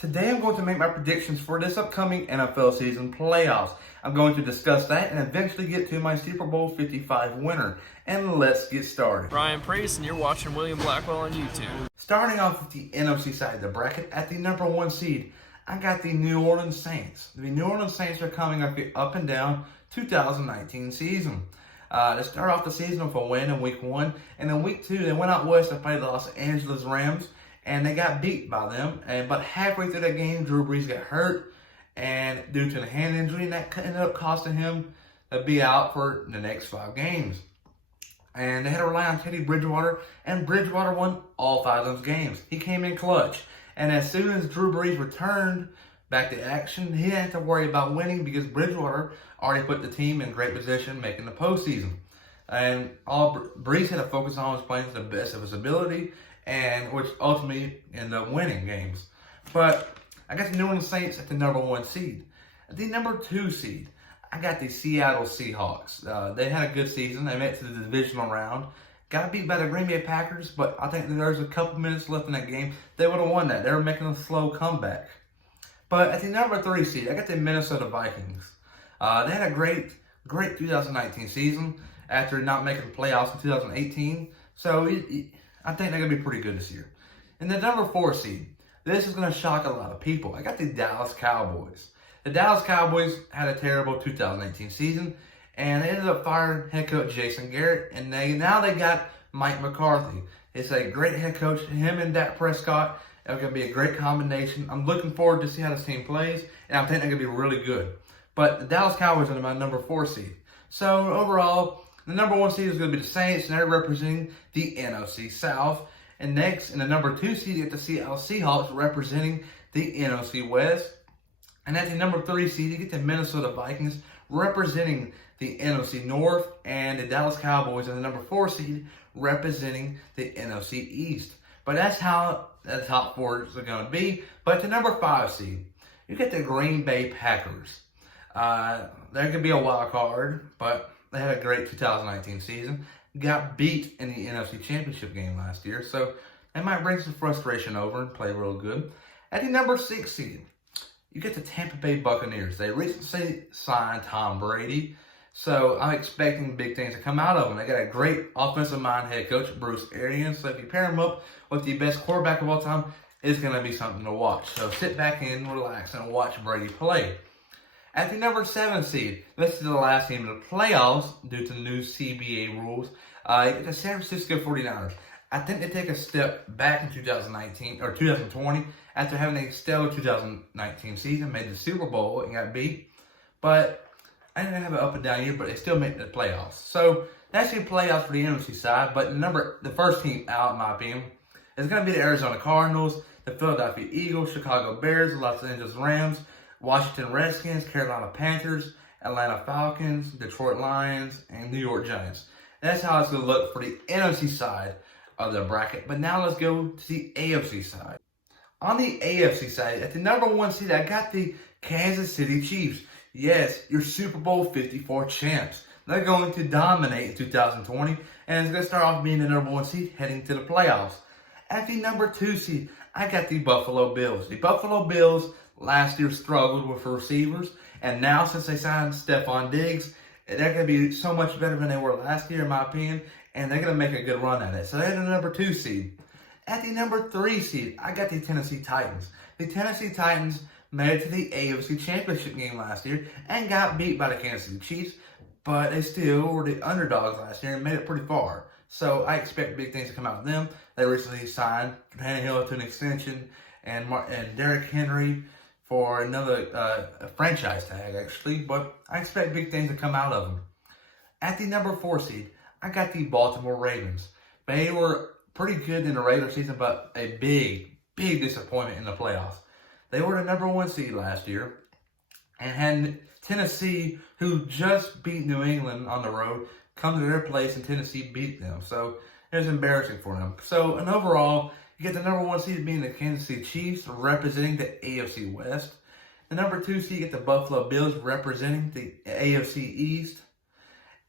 Today I'm going to make my predictions for this upcoming NFL season playoffs. I'm going to discuss that and eventually get to my Super Bowl 55 winner. And let's get started. Ryan Priest, and you're watching William Blackwell on YouTube. Starting off with the NFC side of the bracket, at the number one seed, I got the New Orleans Saints. The New Orleans Saints are coming up and down 2019 season. They start off the season with a win in week 1, and in week 2 they went out west to play the Los Angeles Rams, and they got beat by them. But halfway through that game, Drew Brees got hurt, and due to the hand injury, and that ended up costing him to be out for the next 5 games. And they had to rely on Teddy Bridgewater, and Bridgewater won all 5 of those games. He came in clutch, and as soon as Drew Brees returned back to action, he didn't have to worry about winning because Bridgewater already put the team in great position making the postseason. And all Brees had to focus on was playing to the best of his ability, and which ultimately ended up winning games. But I got the New Orleans Saints at the number 1 seed. At the number 2 seed, I got the Seattle Seahawks. They had a good season. They made it to the divisional round. Got beat by the Green Bay Packers, but I think there was a couple minutes left in that game. They would have won that. They were making a slow comeback. But at the number 3 seed, I got the Minnesota Vikings. They had a great 2019 season after not making the playoffs in 2018. So I think they're going to be pretty good this year. In the number 4 seed, this is going to shock a lot of people. I got the Dallas Cowboys. The Dallas Cowboys had a terrible 2018 season, and they ended up firing head coach Jason Garrett, and now they got Mike McCarthy. It's a great head coach. Him and Dak Prescott are going to be a great combination. I'm looking forward to see how this team plays, and I think they're going to be really good. But the Dallas Cowboys are my number 4 seed. So overall, the number 1 seed is going to be the Saints, and they're representing the NFC South. And next, in the number 2 seed, you get the Seattle Seahawks representing the NFC West. And at the number 3 seed, you get the Minnesota Vikings representing the NFC North, and the Dallas Cowboys are the number 4 seed representing the NFC East. But that's how the top 4 are going to be. But at the number 5 seed, you get the Green Bay Packers. There could be a wild card, but they had a great 2019 season. Got beat in the NFC Championship game last year, so they might bring some frustration over and play real good. At the number 6 seed, you get the Tampa Bay Buccaneers. They recently signed Tom Brady, so I'm expecting big things to come out of them. They got a great offensive mind head coach, Bruce Arians. So if you pair him up with the best quarterback of all time, it's going to be something to watch. So sit back and relax and watch Brady play. At the number 7 seed, this is the last game of the playoffs due to the new CBA rules. You get the San Francisco 49ers. I think they take a step back in 2019 or 2020 after having a stellar 2019 season, made the Super Bowl and got beat. But I didn't have an up and down year, but they still made the playoffs. So that's the playoffs for the NFC side. But the first team out, in my opinion, is going to be the Arizona Cardinals, the Philadelphia Eagles, Chicago Bears, the Los Angeles Rams, Washington Redskins, Carolina Panthers, Atlanta Falcons, Detroit Lions, and New York Giants. That's how it's going to look for the NFC side of the bracket. But now let's go to the AFC side. On the AFC side, at the number 1 seed, I got the Kansas City Chiefs. Yes, your Super Bowl 54 champs. They're going to dominate in 2020, and it's going to start off being the number 1 seed heading to the playoffs. At the number 2 seed, I got the Buffalo Bills. The Buffalo Bills last year struggled with receivers, and now since they signed Stephon Diggs, they're going to be so much better than they were last year, in my opinion, and they're going to make a good run at it. So they're the number 2 seed. At the number 3 seed, I got the Tennessee Titans. The Tennessee Titans made it to the AFC Championship game last year and got beat by the Kansas City Chiefs, but they still were the underdogs last year and made it pretty far. So I expect big things to come out of them. They recently signed Tannehill to an extension and Derrick Henry for another franchise tag, actually. But I expect big things to come out of them. At the number 4 seed, I got the Baltimore Ravens. They were pretty good in the regular season, but a big disappointment in the playoffs. They were the number 1 seed last year and had Tennessee, who just beat New England on the road, come to their place and Tennessee beat them. So it was embarrassing for them. So, and overall, you get the number 1 seed being the Kansas City Chiefs representing the AFC West. The number 2 seed, you get the Buffalo Bills representing the AFC East.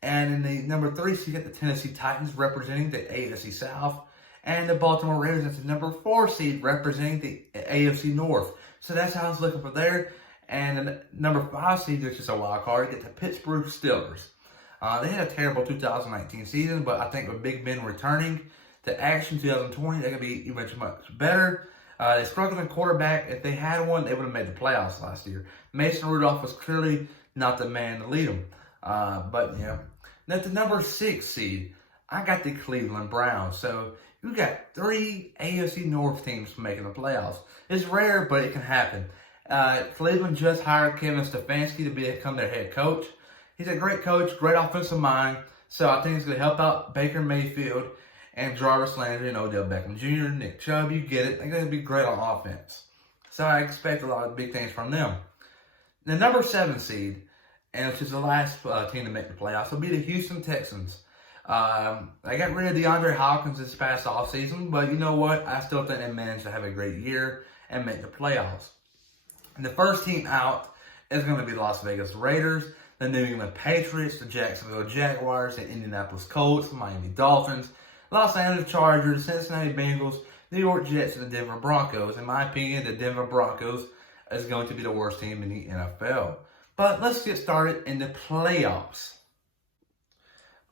And in the number 3 seed, you get the Tennessee Titans representing the AFC South. And the Baltimore Ravens at the number 4 seed representing the AFC North. So that's how it's looking for there. And the number 5 seed, which is a wild card, get the Pittsburgh Steelers. They had a terrible 2019 season, but I think with Big Ben returning to action 2020, they're going to be much better. They struggled in quarterback. If they had one, they would have made the playoffs last year. Mason Rudolph was clearly not the man to lead them. But yeah. Now at the number 6 seed, I got the Cleveland Browns. So you got 3 AFC North teams making the playoffs. It's rare, but it can happen. Cleveland just hired Kevin Stefanski to become their head coach. He's a great coach, great offensive mind. So I think he's going to help out Baker Mayfield and Jarvis Landry and Odell Beckham Jr., Nick Chubb. You get it. They're going to be great on offense. So I expect a lot of big things from them. The number 7 seed, and which is the last team to make the playoffs, will be the Houston Texans. They got rid of DeAndre Hopkins this past offseason, but you know what? I still think they managed to have a great year and make the playoffs. And the first team out is going to be the Las Vegas Raiders, the New England Patriots, the Jacksonville Jaguars, the Indianapolis Colts, the Miami Dolphins, Los Angeles Chargers, Cincinnati Bengals, New York Jets, and the Denver Broncos. In my opinion, the Denver Broncos is going to be the worst team in the NFL. But let's get started in the playoffs.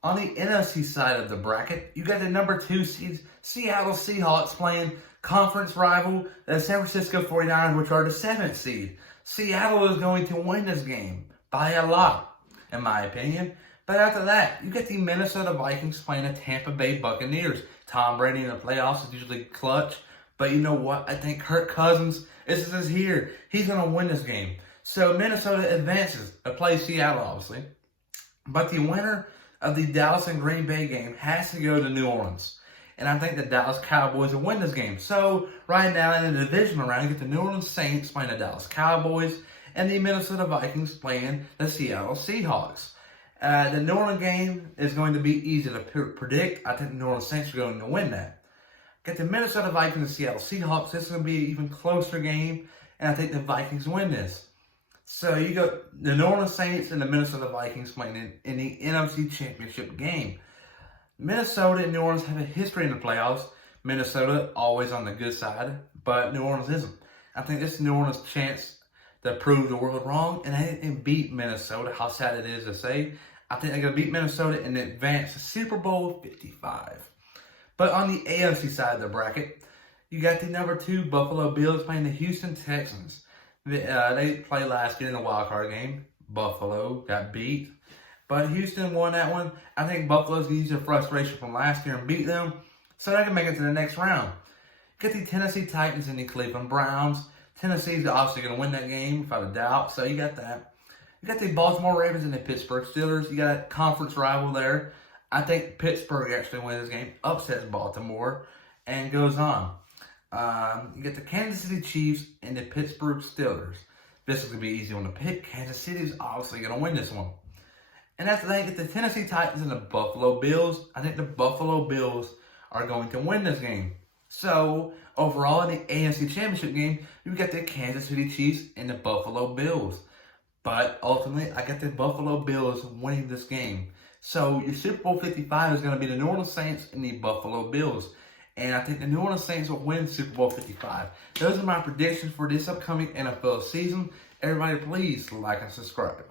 On the NFC side of the bracket, you got the number 2 seeds, Seattle Seahawks, playing conference rival, the San Francisco 49ers, which are the 7th seed. Seattle is going to win this game by a lot, in my opinion. But after that, you get the Minnesota Vikings playing the Tampa Bay Buccaneers. Tom Brady in the playoffs is usually clutch. But you know what? I think Kirk Cousins is here. He's going to win this game. So Minnesota advances to play Seattle, obviously. But the winner of the Dallas and Green Bay game has to go to New Orleans. And I think the Dallas Cowboys will win this game. So right now in the divisional round, you get the New Orleans Saints playing the Dallas Cowboys and the Minnesota Vikings playing the Seattle Seahawks. The New Orleans game is going to be easy to predict. I think the New Orleans Saints are going to win that. Get the Minnesota Vikings and the Seattle Seahawks. This is going to be an even closer game, and I think the Vikings win this. So you got the New Orleans Saints and the Minnesota Vikings playing in the NFC Championship game. Minnesota and New Orleans have a history in the playoffs. Minnesota always on the good side, but New Orleans isn't. I think this is New Orleans' chance to prove the world wrong and beat Minnesota. How sad it is to say. I think they're going to beat Minnesota and advance to Super Bowl 55. But on the AFC side of the bracket, you got the number 2 Buffalo Bills playing the Houston Texans. They played last year in the wild card game. Buffalo got beat. But Houston won that one. I think Buffalo's going to use their frustration from last year and beat them, so they can make it to the next round. Get the Tennessee Titans and the Cleveland Browns. Tennessee's obviously going to win that game, without a doubt, so you got that. You got the Baltimore Ravens and the Pittsburgh Steelers. You got a conference rival there. I think Pittsburgh actually wins this game, upsets Baltimore, and goes on. You get the Kansas City Chiefs and the Pittsburgh Steelers. This is going to be an easy one to pick. Kansas City is obviously going to win this one. And after that, you get the Tennessee Titans and the Buffalo Bills. I think the Buffalo Bills are going to win this game. So, overall, in the AFC Championship game, you got the Kansas City Chiefs and the Buffalo Bills. But, ultimately, I got the Buffalo Bills winning this game. So, your Super Bowl 55 is going to be the New Orleans Saints and the Buffalo Bills. And I think the New Orleans Saints will win Super Bowl 55. Those are my predictions for this upcoming NFL season. Everybody, please like and subscribe.